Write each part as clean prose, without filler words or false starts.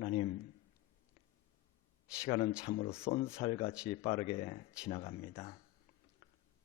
하나님, 시간은 참으로 쏜살같이 빠르게 지나갑니다.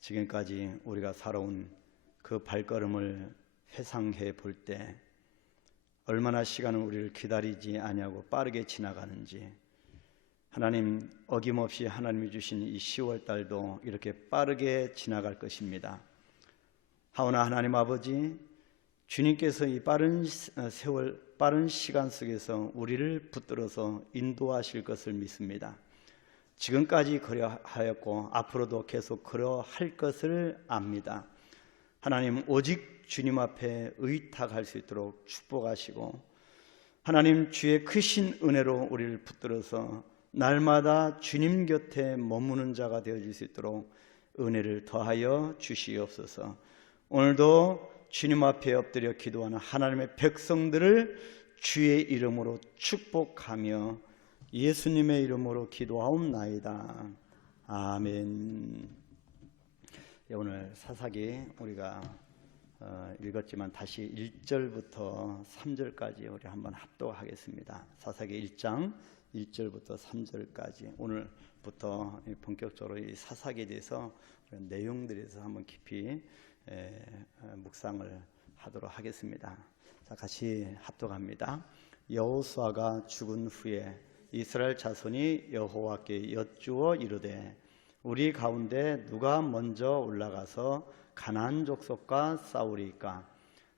지금까지 우리가 살아온 그 발걸음을 회상해 볼 때 얼마나 시간은 우리를 기다리지 아니하고 빠르게 지나가는지, 하나님, 어김없이 하나님이 주신 이 10월 달도 이렇게 빠르게 지나갈 것입니다. 하오나 하나님 아버지, 주님께서 이 빠른 세월, 빠른 시간 속에서 우리를 붙들어서 인도하실 것을 믿습니다. 지금까지 그러하였고 앞으로도 계속 그러할 것을 압니다. 하나님, 오직 주님 앞에 의탁할 수 있도록 축복하시고, 하나님, 주의 크신 은혜로 우리를 붙들어서 날마다 주님 곁에 머무는 자가 되어질 수 있도록 은혜를 더하여 주시옵소서. 오늘도 주님 앞에 엎드려 기도하는 하나님의 백성들을 주의 이름으로 축복하며 예수님의 이름으로 기도하옵나이다. 아멘. 오늘 사사기 우리가 읽었지만 다시 1절부터 3절까지 우리 한번 합독하겠습니다. 사사기 1장 1절부터 3절까지 오늘부터 본격적으로 이 사사기에 대해서 내용들에 대해서 한번 깊이 묵상을 하도록 하겠습니다. 자, 같이 합독합니다. 여호수아가 죽은 후에 이스라엘 자손이 여호와께 여쭈어 이르되, 우리 가운데 누가 먼저 올라가서 가나안 족속과 싸우리이까?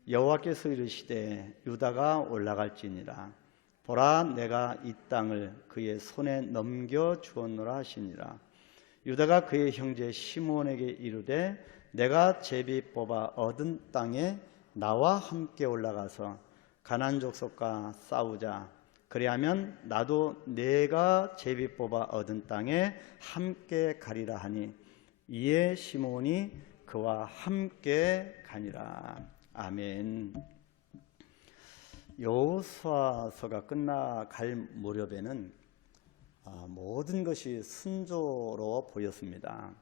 여호와께서 이르시되, 유다가 올라갈지니라. 보라, 내가 이 땅을 그의 손에 넘겨 주었노라 하시니라. 유다가 그의 형제 시므온에게 이르되, 내가 제비 뽑아 얻은 땅에 나와 함께 올라가서 가나안 족속과 싸우자. 그리하면 나도 내가 제비 뽑아 얻은 땅에 함께 가리라 하니, 이에 시므온이 그와 함께 가니라. 아멘. 여호수아서가 끝나갈 무렵에는 모든 것이 순조로워 보였습니다.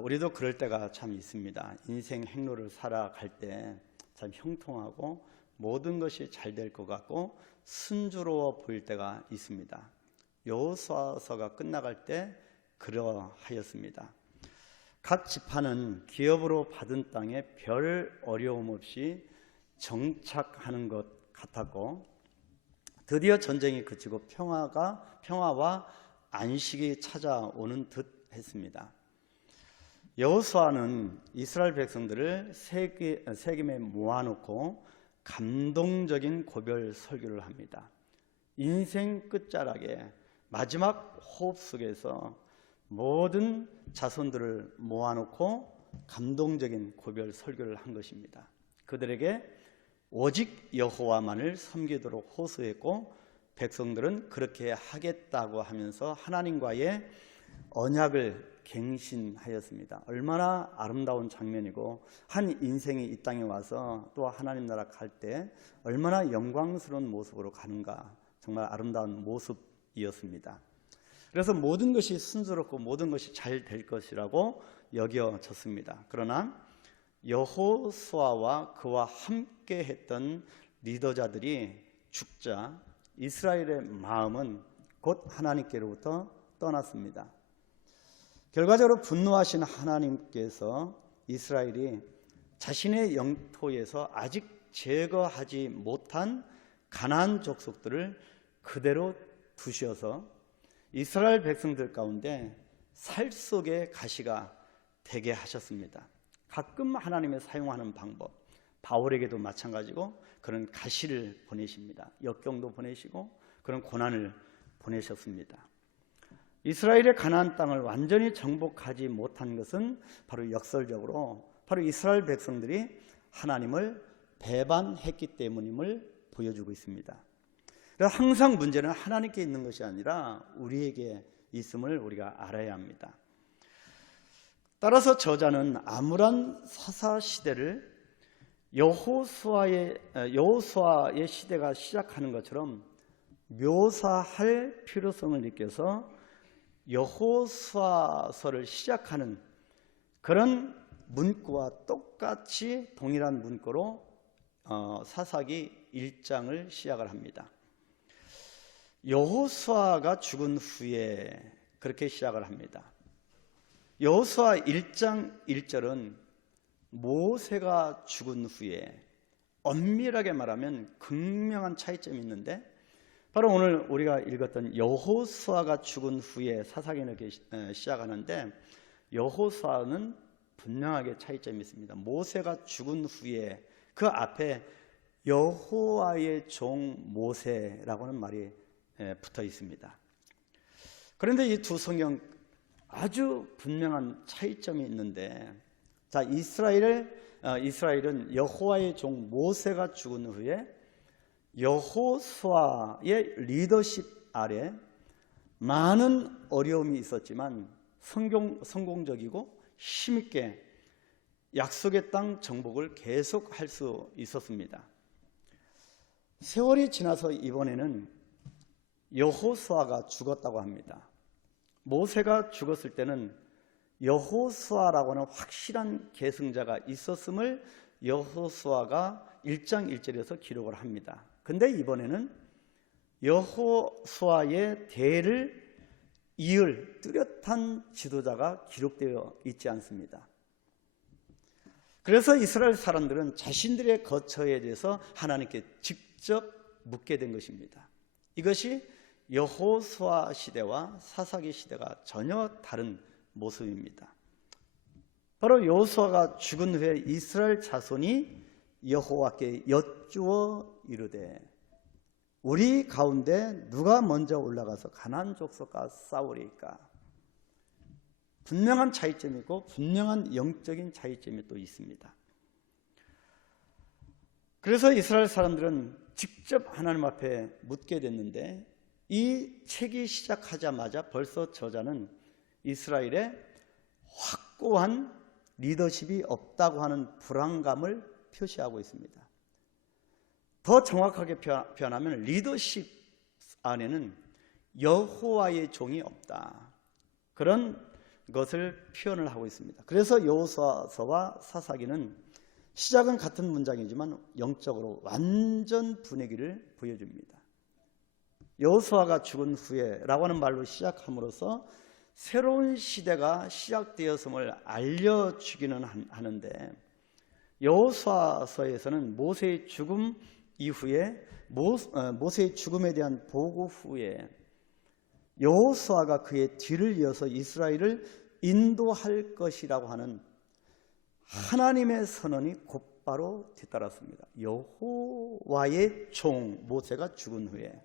우리도 그럴 때가 참 있습니다. 인생 행로를 살아갈 때 참 형통하고 모든 것이 잘 될 것 같고 순조로워 보일 때가 있습니다. 여호수아서가 끝나갈 때 그러하였습니다. 각 지파는 기업으로 받은 땅에 별 어려움 없이 정착하는 것 같았고, 드디어 전쟁이 그치고 평화와 안식이 찾아오는 듯 했습니다. 여호수아는 이스라엘 백성들을 세겜에 모아놓고 감동적인 고별 설교를 합니다. 인생 끝자락에 마지막 호흡 속에서 모든 자손들을 모아놓고 감동적인 고별 설교를 한 것입니다. 그들에게 오직 여호와만을 섬기도록 호소했고, 백성들은 그렇게 하겠다고 하면서 하나님과의 언약을 갱신하였습니다. 얼마나 아름다운 장면이고, 한 인생이 이 땅에 와서 또 하나님 나라 갈 때 얼마나 영광스러운 모습으로 가는가, 정말 아름다운 모습이었습니다. 그래서 모든 것이 순조롭고 모든 것이 잘 될 것이라고 여겨졌습니다. 그러나 여호수아와 그와 함께 했던 리더자들이 죽자 이스라엘의 마음은 곧 하나님께로부터 떠났습니다. 결과적으로 분노하신 하나님께서 이스라엘이 자신의 영토에서 아직 제거하지 못한 가나안 족속들을 그대로 두셔서 이스라엘 백성들 가운데 살 속의 가시가 되게 하셨습니다. 가끔 하나님의 사용하는 방법, 바울에게도 마찬가지고 그런 가시를 보내십니다. 역경도 보내시고 그런 고난을 보내셨습니다. 이스라엘의 가나안 땅을 완전히 정복하지 못한 것은 바로 역설적으로 바로 이스라엘 백성들이 하나님을 배반했기 때문임을 보여주고 있습니다. 그래서 항상 문제는 하나님께 있는 것이 아니라 우리에게 있음을 우리가 알아야 합니다. 따라서 저자는 암울한 사사 시대를 여호수아의 시대가 시작하는 것처럼 묘사할 필요성을 느껴서 여호수아서를 시작하는 그런 문구와 똑같이 동일한 문구로 사사기 1장을 시작을 합니다. 여호수아가 죽은 후에 그렇게 시작을 합니다. 여호수아 1장 1절은 모세가 죽은 후에, 엄밀하게 말하면 극명한 차이점이 있는데, 바로 오늘 우리가 읽었던 여호수아가 죽은 후에 사사기는 이렇게 시작하는데, 여호수아는 분명하게 차이점이 있습니다. 모세가 죽은 후에 그 앞에 여호와의 종 모세라고 하는 말이 붙어 있습니다. 그런데 이 두 성경 아주 분명한 차이점이 있는데, 자, 이스라엘은 여호와의 종 모세가 죽은 후에 여호수아의 리더십 아래 많은 어려움이 있었지만 성공적이고 힘있게 약속의 땅 정복을 계속할 수 있었습니다. 세월이 지나서 이번에는 여호수아가 죽었다고 합니다. 모세가 죽었을 때는 여호수아라고 하는 확실한 계승자가 있었음을 여호수아가 1장 1절에서 기록을 합니다. 근데 이번에는 여호수아의 대를 이을 뚜렷한 지도자가 기록되어 있지 않습니다. 그래서 이스라엘 사람들은 자신들의 거처에 대해서 하나님께 직접 묻게 된 것입니다. 이것이 여호수아 시대와 사사기 시대가 전혀 다른 모습입니다. 바로 여호수아가 죽은 후에 이스라엘 자손이 여호와께 여쭈어 이르되 우리 가운데 누가 먼저 올라가서 가나안 족속과 싸우리까? 분명한 차이점이 있고 분명한 영적인 차이점이 또 있습니다. 그래서 이스라엘 사람들은 직접 하나님 앞에 묻게 됐는데, 이 책이 시작하자마자 벌써 저자는 이스라엘의 확고한 리더십이 없다고 하는 불안감을 표시하고 있습니다. 더 정확하게 표현하면 리더십 안에는 여호와의 종이 없다, 그런 것을 표현을 하고 있습니다. 그래서 여호수아서와 사사기는 시작은 같은 문장이지만 영적으로 완전 분위기를 보여줍니다. 여호수아가 죽은 후에라고 하는 말로 시작함으로써 새로운 시대가 시작되었음을 알려주기는 하는데, 여호수아서에서는 모세의 죽음 이후에 모세의 죽음에 대한 보고 후에 여호수아가 그의 뒤를 이어서 이스라엘을 인도할 것이라고 하는 하나님의 선언이 곧바로 뒤따랐습니다. 여호와의 종 모세가 죽은 후에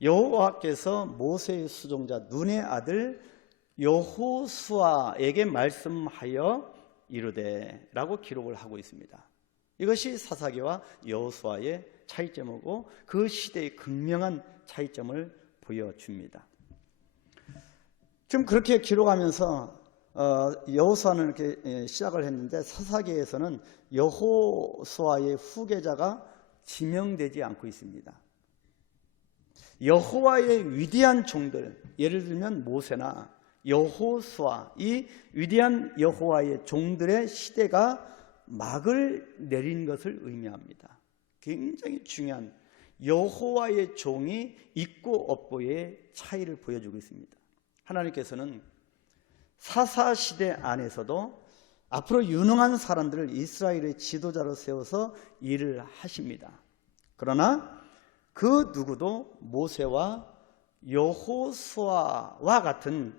여호와께서 모세의 수종자 눈의 아들 여호수아에게 말씀하여 이르되라고 기록을 하고 있습니다. 이것이 사사기와 여호수아의 차이점이고 그 시대의 극명한 차이점을 보여줍니다. 지금 그렇게 기록하면서 여호수아는 이렇게 시작을 했는데, 사사기에서는 여호수아의 후계자가 지명되지 않고 있습니다. 여호와의 위대한 종들, 예를 들면 모세나 여호수아, 이 위대한 여호와의 종들의 시대가 막을 내린 것을 의미합니다. 굉장히 중요한 여호와의 종이 있고 없고의 차이를 보여주고 있습니다. 하나님께서는 사사시대 안에서도 앞으로 유능한 사람들을 이스라엘의 지도자로 세워서 일을 하십니다. 그러나 그 누구도 모세와 여호수아와 같은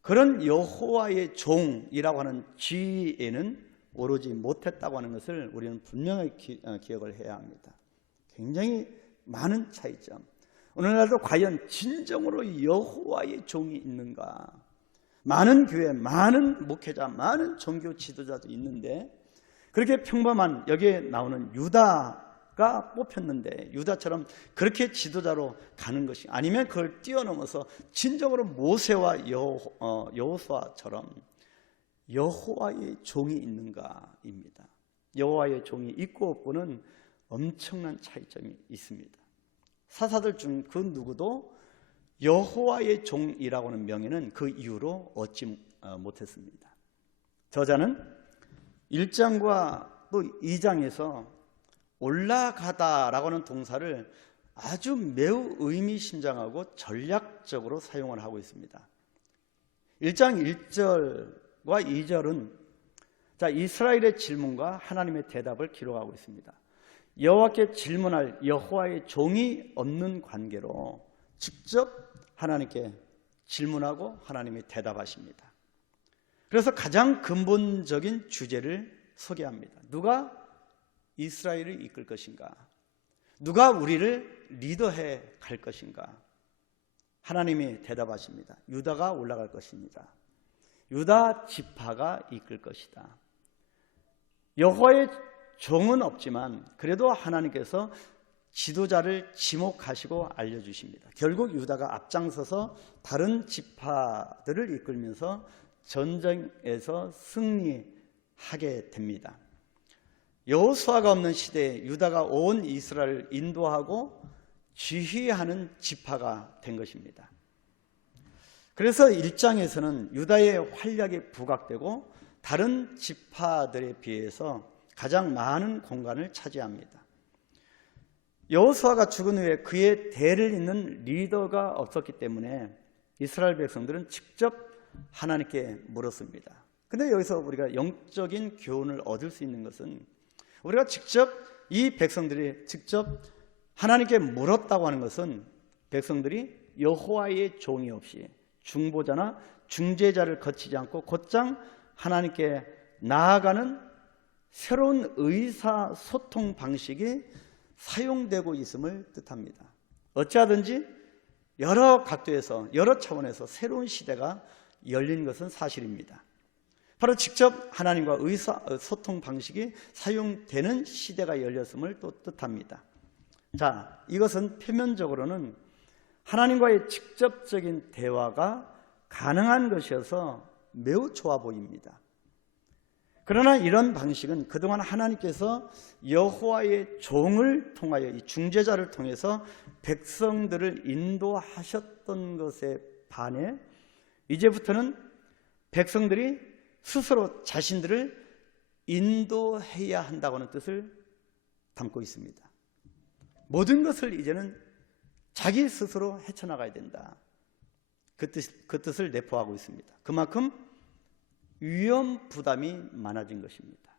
그런 여호와의 종이라고 하는 지위에는 오르지 못했다고 하는 것을 우리는 분명히 기억을 해야 합니다. 굉장히 많은 차이점. 오늘날도 과연 진정으로 여호와의 종이 있는가? 많은 교회, 많은 목회자, 많은 종교 지도자도 있는데, 그렇게 평범한 여기에 나오는 유다가 뽑혔는데 유다처럼 그렇게 지도자로 가는 것이 아니면 그걸 뛰어넘어서 진정으로 모세와 여호수아처럼 여호와의 종이 있는가입니다. 여호와의 종이 있고 없고는 엄청난 차이점이 있습니다. 사사들 중 그 누구도 여호와의 종이라고 하는 명예는 그 이후로 얻지 못했습니다. 저자는 1장과 또 2장에서 올라가다라고 하는 동사를 아주 매우 의미심장하고 전략적으로 사용을 하고 있습니다. 1장 1절과 2절은 이스라엘의 질문과 하나님의 대답을 기록하고 있습니다. 여호와께 질문할 여호와의 종이 없는 관계로 직접 하나님께 질문하고 하나님이 대답하십니다. 그래서 가장 근본적인 주제를 소개합니다. 누가 이스라엘을 이끌 것인가? 누가 우리를 리더해 갈 것인가? 하나님이 대답하십니다. 유다가 올라갈 것입니다. 유다 지파가 이끌 것이다. 여호와의 종은 없지만 그래도 하나님께서 지도자를 지목하시고 알려주십니다. 결국 유다가 앞장서서 다른 지파들을 이끌면서 전쟁에서 승리하게 됩니다. 여호수아가 없는 시대에 유다가 온 이스라엘을 인도하고 지휘하는 지파가 된 것입니다. 그래서 1장에서는 유다의 활약이 부각되고 다른 지파들에 비해서 가장 많은 공간을 차지합니다. 여호수아가 죽은 후에 그의 대를 잇는 리더가 없었기 때문에 이스라엘 백성들은 직접 하나님께 물었습니다. 근데 여기서 우리가 영적인 교훈을 얻을 수 있는 것은 우리가 직접 이 백성들이 직접 하나님께 물었다고 하는 것은 백성들이 여호와의 종이 없이 중보자나 중재자를 거치지 않고 곧장 하나님께 나아가는 새로운 의사소통 방식이 사용되고 있음을 뜻합니다. 어찌하든지 여러 각도에서 여러 차원에서 새로운 시대가 열린 것은 사실입니다. 바로 직접 하나님과 의사소통 방식이 사용되는 시대가 열렸음을 또 뜻합니다. 자, 이것은 표면적으로는 하나님과의 직접적인 대화가 가능한 것이어서 매우 좋아 보입니다. 그러나 이런 방식은 그동안 하나님께서 여호와의 종을 통하여 이 중재자를 통해서 백성들을 인도하셨던 것에 반해 이제부터는 백성들이 스스로 자신들을 인도해야 한다고 하는 뜻을 담고 있습니다. 모든 것을 이제는 자기 스스로 헤쳐나가야 된다. 그 뜻을 내포하고 있습니다. 그만큼 위험 부담이 많아진 것입니다.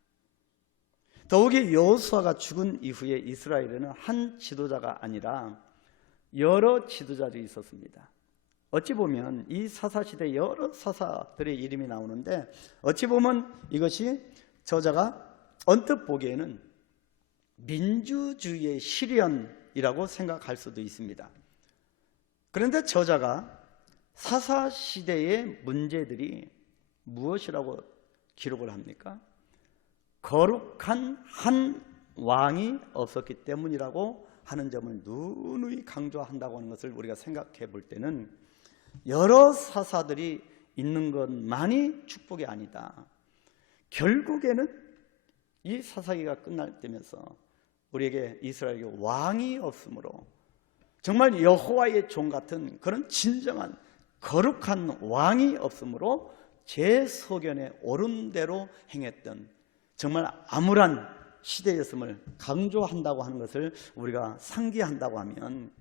더욱이 여호수아가 죽은 이후에 이스라엘에는 한 지도자가 아니라 여러 지도자들이 있었습니다. 어찌 보면 이 사사시대 여러 사사들의 이름이 나오는데 어찌 보면 이것이 저자가 언뜻 보기에는 민주주의의 실현이라고 생각할 수도 있습니다. 그런데 저자가 사사시대의 문제들이 무엇이라고 기록을 합니까? 거룩한 한 왕이 없었기 때문이라고 하는 점을 누누이 강조한다고 하는 것을 우리가 생각해 볼 때는 여러 사사들이 있는 것만이 축복이 아니다. 결국에는 이 사사기가 끝날 때면서 우리에게 이스라엘에 왕이 없으므로 정말 여호와의 종 같은 그런 진정한 거룩한 왕이 없으므로 제 소견에 옳은 대로 행했던 정말 암울한 시대였음을 강조한다고 하는 것을 우리가 상기한다고 하면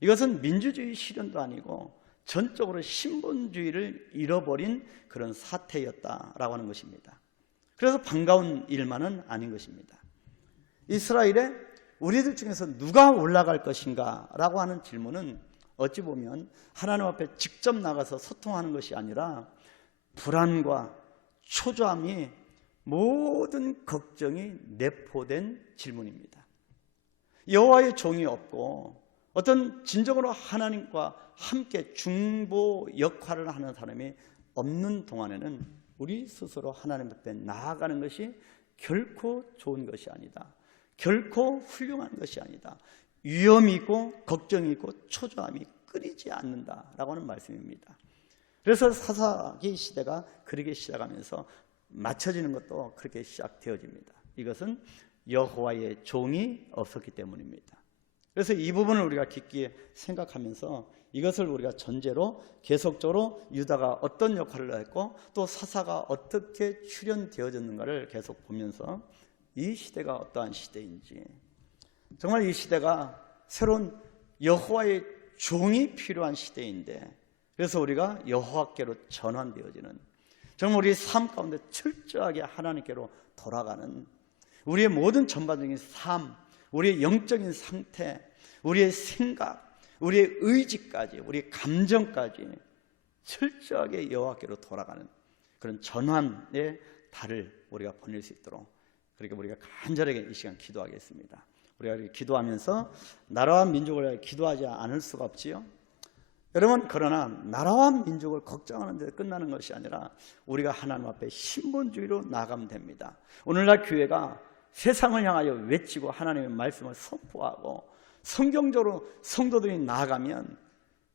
이것은 민주주의 실현도 아니고 전적으로 신분주의를 잃어버린 그런 사태였다라고 하는 것입니다. 그래서 반가운 일만은 아닌 것입니다. 이스라엘에 우리들 중에서 누가 올라갈 것인가 라고 하는 질문은 어찌 보면 하나님 앞에 직접 나가서 소통하는 것이 아니라 불안과 초조함이 모든 걱정이 내포된 질문입니다. 여호와의 종이 없고 어떤 진정으로 하나님과 함께 중보 역할을 하는 사람이 없는 동안에는 우리 스스로 하나님 앞에 나아가는 것이 결코 좋은 것이 아니다. 결코 훌륭한 것이 아니다. 위험이 있고 걱정이 있고 초조함이 끊이지 않는다라고 하는 말씀입니다. 그래서 사사기 시대가 그렇게 시작하면서 맞춰지는 것도 그렇게 시작되어집니다. 이것은 여호와의 종이 없었기 때문입니다. 그래서 이 부분을 우리가 깊게 생각하면서 이것을 우리가 전제로 계속적으로 유다가 어떤 역할을 했고 또 사사가 어떻게 출현되어졌는가를 계속 보면서 이 시대가 어떠한 시대인지 정말 이 시대가 새로운 여호와의 종이 필요한 시대인데, 그래서 우리가 여호와께로 전환되어지는, 정말 우리 삶 가운데 철저하게 하나님께로 돌아가는, 우리의 모든 전반적인 삶, 우리의 영적인 상태, 우리의 생각, 우리의 의지까지, 우리의 감정까지 철저하게 여호와께로 돌아가는 그런 전환의 달을 우리가 보낼 수 있도록, 그렇게 우리가 간절하게 이 시간 기도하겠습니다. 우리가 이렇게 기도하면서 나라와 민족을 위해 기도하지 않을 수가 없지요. 여러분, 그러나 나라와 민족을 걱정하는 데 끝나는 것이 아니라 우리가 하나님 앞에 신본주의로 나가면 됩니다. 오늘날 교회가 세상을 향하여 외치고 하나님의 말씀을 선포하고 성경적으로 성도들이 나아가면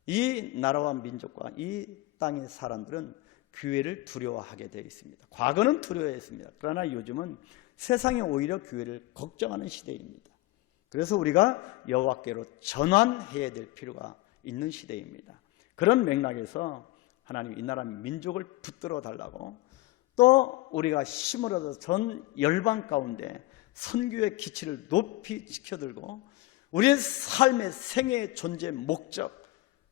이 나라와 민족과 이 땅의 사람들은 교회를 두려워하게 되어 있습니다. 과거는 두려워했습니다. 그러나 요즘은 세상이 오히려 교회를 걱정하는 시대입니다. 그래서 우리가 여호와께로 전환해야 될 필요가 있는 시대입니다. 그런 맥락에서 하나님 이 나라 민족을 붙들어 달라고, 또 우리가 힘을 얻어 전 열방 가운데 선교의 기치를 높이 지켜들고 우리의 삶의 생애의 존재 목적,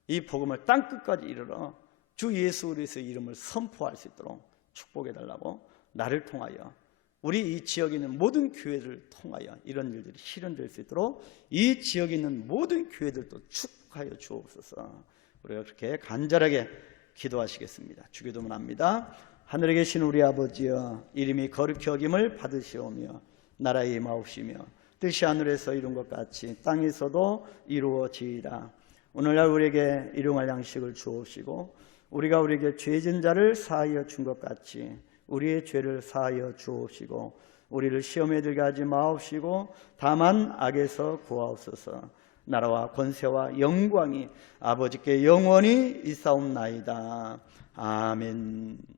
이 복음을 땅끝까지 이르러 주 예수 그리스도의 이름을 선포할 수 있도록 축복해 달라고, 나를 통하여 우리 이 지역에 있는 모든 교회들을 통하여 이런 일들이 실현될 수 있도록 이 지역에 있는 모든 교회들도 축복하여 주옵소서. 우리가 그렇게 간절하게 기도하시겠습니다. 주기도문 합니다. 하늘에 계신 우리 아버지여, 이름이 거룩히 여김을 받으시오며 나라에 임하옵시며 뜻이 하늘에서 이룬 것 같이 땅에서도 이루어지이다. 오늘날 우리에게 일용할 양식을 주옵시고 우리가 우리에게 죄진 자를 사하여 준 것 같이 우리의 죄를 사하여 주옵시고 우리를 시험에 들게 하지 마옵시고 다만 악에서 구하옵소서. 나라와 권세와 영광이 아버지께 영원히 있사옵나이다. 아멘.